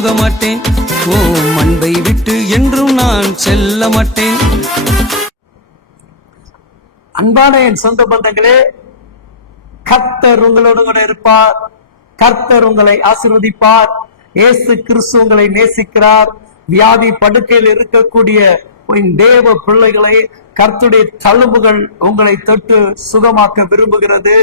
போக மாட்டேன். ஓ அன்பை விட்டு என்றும் நான் செல்ல மாட்டேன். அன்பான என் சொந்த பந்தங்களே, கர்த்தர் உங்களோடு கூட இருப்பார். கர்த்தர் உங்களை ஆசீர்வதிப்பார். இயேசு கிறிஸ்து உங்களை நேசிக்கிறார். வியாதி படுக்கையில் இருக்கக்கூடிய தேவ பிள்ளைகளை கர்த்தருடைய தழும்புகள் உங்களை தொட்டு சுகமாக்க விரும்புகிறது.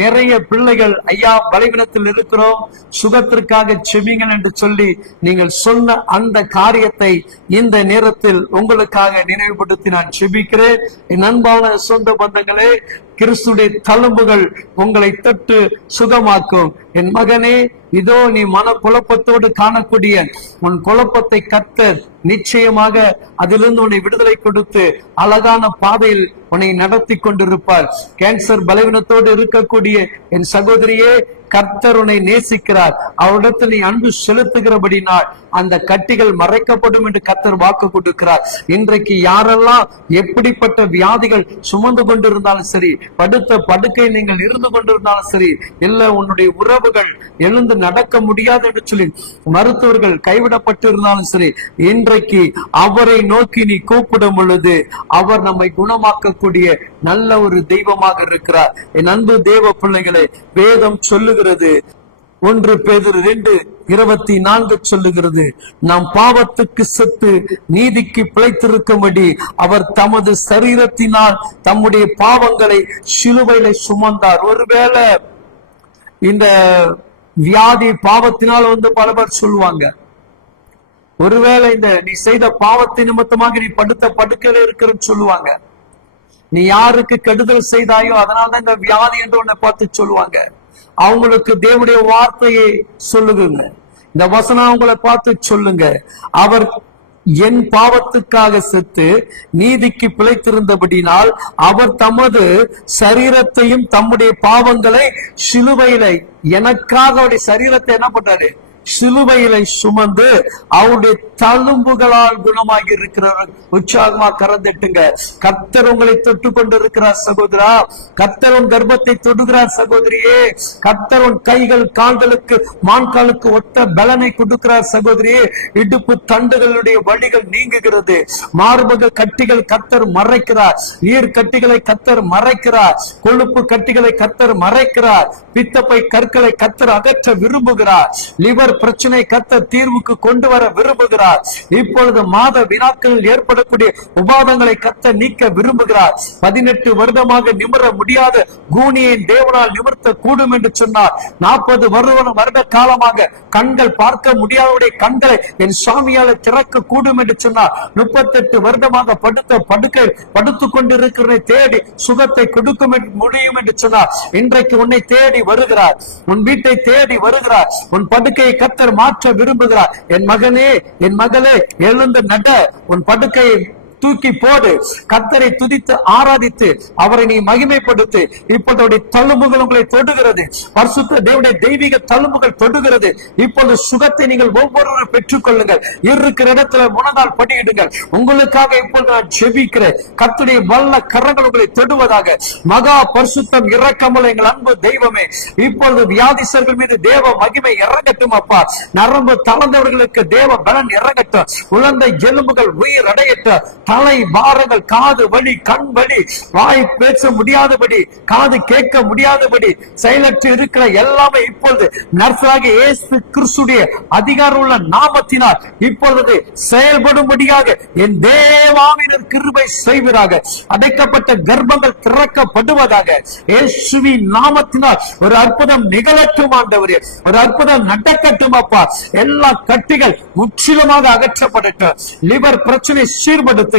நிறைய பிள்ளைகள் ஐயா பலவீனத்தில் இருக்கிறோம், சுகத்திற்காக செபிங்கள் என்று சொல்லி நீங்கள் சொன்ன அந்த காரியத்தை இந்த நேரத்தில் உங்களுக்காக நினைவுபடுத்தி நான் செபிக்கிறேன். என் அன்பான சொந்த பந்தங்களே, கிறிஸ்துடைய தழும்புகள் உங்களை தொட்டு சுகமாக்கும். என் மகனே, இதோ நீ மன குழப்பத்தோடு காணக்கூடிய உன் குழப்பத்தை கர்த்தர் நிச்சயமாக அதிலிருந்து உன்னை விடுதலை கொடுத்து அழகான பாதையில் உன்னை நடத்தி கொண்டிருப்பார். கேன்சர் பலவீனத்தோடு இருக்கக்கூடிய என் சகோதரியே, கர்த்தர் உன்னை நேசிக்கிறார். அவரிடத்தில் நீ அன்பு செலுத்துகிறபடினால் அந்த கட்டிகள் மறைக்கப்படும் என்று கர்த்தர் வாக்கு கொடுக்கிறார். இன்றைக்கு யாரெல்லாம் எப்படிப்பட்ட வியாதிகள் சுமந்து கொண்டிருந்தாலும் சரி, படுத்த படுக்கை நீங்கள் இருந்து கொண்டிருந்தாலும் சரி, இல்ல உன்னுடைய உறவுகள் எழுந்து நடக்க முடியாது என்று சொல்லி மருத்துவர்கள் கைவிடப்பட்டு இருந்தாலும் சரி, இன்றைக்கு அவரை நோக்கி நீ கூப்பிடும் பொழுது அவர் நம்மை குணமாக்கக்கூடிய நல்ல ஒரு தெய்வமாக இருக்கிறார். என் அன்பு தேவ பிள்ளைகளை, வேதம் சொல்லுகிறது, 1 பேதுரு 2:24 சொல்லுகிறது, நாம் பாவத்துக்கு செத்து நீதிக்கு பிழைத்திருக்கும்படி அவர் தமது சரீரத்தினால் தம்முடைய பாவங்களை சிலுவையில சுமந்தார். ஒருவேளை இந்த வியாதி பாவத்தினால் பல பேர் சொல்லுவாங்க, ஒருவேளை இந்த நீ செய்த பாவத்தின் நிமித்தமாக நீ படுத்த படுக்கையில இருக்கிறன்னு சொல்லுவாங்க. நீ யாருக்கு கெடுதல் செய்தாயோ அதனாலதான் இந்த வியாதி என்று உன்னை பார்த்து சொல்லுவாங்க. அவங்களுக்கு தேவனுடைய வார்த்தையை சொல்லுங்க, இந்த வசனம் அவங்களை பார்த்து சொல்லுங்க. அவர் என் பாவத்துக்காக செத்து நீதிக்கு பிழைத்திருந்தபடினால் அவர் தமது சரீரத்தையும் தம்முடைய பாவங்களை சிலுவையில எனக்காக அவருடைய சரீரத்தை என்ன பண்றாரு, சிலுவையிலை சுமந்து அவருடைய தழும்புகளால் குணமாகி இருக்கிறவர். உற்சாகமா கறந்துட்டுங்க. கர்த்தர் உங்களை தொட்டு கொண்டிருக்கிறார் சகோதரா. கர்த்தர் உன் கர்ப்பத்தை தொடுகிறார் சகோதரியே. கர்த்தர் உன் கைகள் கால்களுக்கு மான்காலுக்கு ஒத்த பலனை கொடுக்கிறார் சகோதரியே. இடுப்பு தண்டுகளுடைய வழிகள் நீங்குகிறது. மார்பக கட்டிகள் கர்த்தர் மறைக்கிறார். நீர் கட்டிகளை கர்த்தர் மறைக்கிறார். கொழுப்பு கட்டிகளை கர்த்தர் மறைக்கிறார். பித்தப்பை கற்களை கர்த்தர் அகற்ற விரும்புகிறார். லிவர் பிரச்சனை கர்த்தர் தீர்வுக்கு கொண்டு வர விரும்புகிறார். இப்பொழுது மாத வினாக்களில் ஏற்படக்கூடிய உபாதங்களை கர்த்தர் நீக்க விரும்புகிறார். 18 வருடமாக நிமிர முடியாத கூனியை தேவனால் நிமிர்த்த கூடும் என்று சொன்னார். 40 வருட காலமாக கண்கள் பார்க்க முடியாதவருடைய கண்களை என் சுவாமியால திறக்க கூடும் என்று சொன்னார். 38 வருடமாக படுத்த படுக்கை படுத்துக் கொண்டிருக்கிறதை தேடி சுகத்தை கொடுக்கும் முடியும் என்று சொன்னார். இன்றைக்கு உன்னை தேடி வருகிறார், உன் வீட்டை தேடி வருகிறார், உன் படுக்கையை கர்த்தர் மாற்ற விரும்புகிறார். என் மகனே, என் மகளே, எழுந்து நட, உன் படுக்கையை தூக்கி போடு. கர்த்தரை துதித்து ஆராதித்து அவரை நீ மகிமைப்படுத்து. இப்பொழுது தழும்புகள் உங்களை தொடுகிறது. பரிசுத்த தேவனுடைய தெய்வீக தழும்புகள் தொடுகிறது. இப்பொழுது சுகத்தை நீங்கள் ஒவ்வொருவரும் பெற்றுக் கொள்ளுங்கள். இருக்கிற இடத்துல முனதால் படியிடுங்கள். உங்களுக்காக இப்பொழுது நான் ஜெபிக்கிறேன். கர்த்தருடைய வல்ல கரங்கள் உங்களை தொடுவதாக. மகா பரிசுத்தம் இரக்கமுள்ள எங்கள் அன்பு தெய்வமே, இப்பொழுது வியாதிசர்கள் மீது தேவ மகிமை இறங்கட்டும் அப்பா. நரம்பு தளர்ந்தவர்களுக்கு தேவ பலன் இறங்கட்டும். உலர்ந்த எலும்புகள் உயிர் அடையட்டும். தலை பாரங்கள், காது வலி, கண் வலி, வாய் பேச முடியாதபடி, காது கேட்க முடியாதபடி செயலற்று இருக்கிற எல்லாமே இப்பொழுது நர்ஸாகிய இயேசு கிறிஸ்துடைய அதிகாரம் உள்ள நாமத்தினால் இப்பொழுது செயல்படும்படியாக என் தேவாவினர் கிருபை செய்வதாக. அடைக்கப்பட்ட கர்ப்பங்கள் திறக்கப்படுவதாக. இயேசுவின் நாமத்தினால் ஒரு அற்புதம் நிகழட்டும் ஆண்டவரே, ஒரு அற்புதம் நடக்கட்டும் அப்பா. எல்லா கட்டிகள் முற்றிலுமாக அகற்றப்படட்டும். லிவர் பிரச்சனை சீர்படுத்துங்க,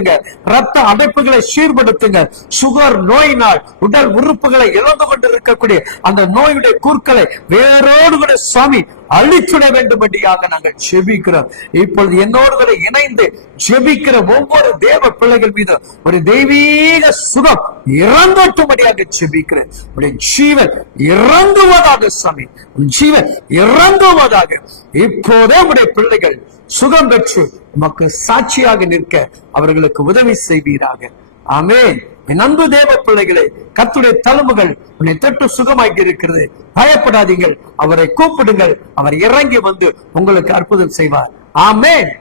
ரத்த அடைப்புகளை சீர்படுத்துங்க. சுகர் நோயினால் உடல் உறுப்புகளை இழந்து கொண்டிருக்கக்கூடிய அந்த நோயுடைய கூர்களை வேரோடு கூட சுவாமி அழிச்சுட வேண்டும்படியாக நாங்கள் ஜெபிக்கிறோம். இப்பொழுது என்னோடு கூட இணைந்து ஜெபிக்கிற ஒவ்வொரு தேவ பிள்ளைகள் மீது ஒரு தெய்வீக சுகம் இறங்கட்டும்படியாக ஜெபிக்கிறேன். உடைய ஜீவன் இறங்குவதாக சாமி, ஜீவன் இறங்குவதாக. இப்போதே உடைய பிள்ளைகள் சுகம் பெற்று உமக்கு சாட்சியாக நிற்க அவர்களுக்கு உதவி செய்வீராக. ஆமென். என் அன்பு தேவ பிள்ளைகளே, கர்த்தருடைய தழும்புகள் உன்னை தொட்டு சுகமாக்கி இருக்கிறது. பயப்படாதீங்கள், அவரை கூப்பிடுங்கள், அவர் இறங்கி வந்து உங்களுக்கு அற்புதம் செய்வார். ஆமென்.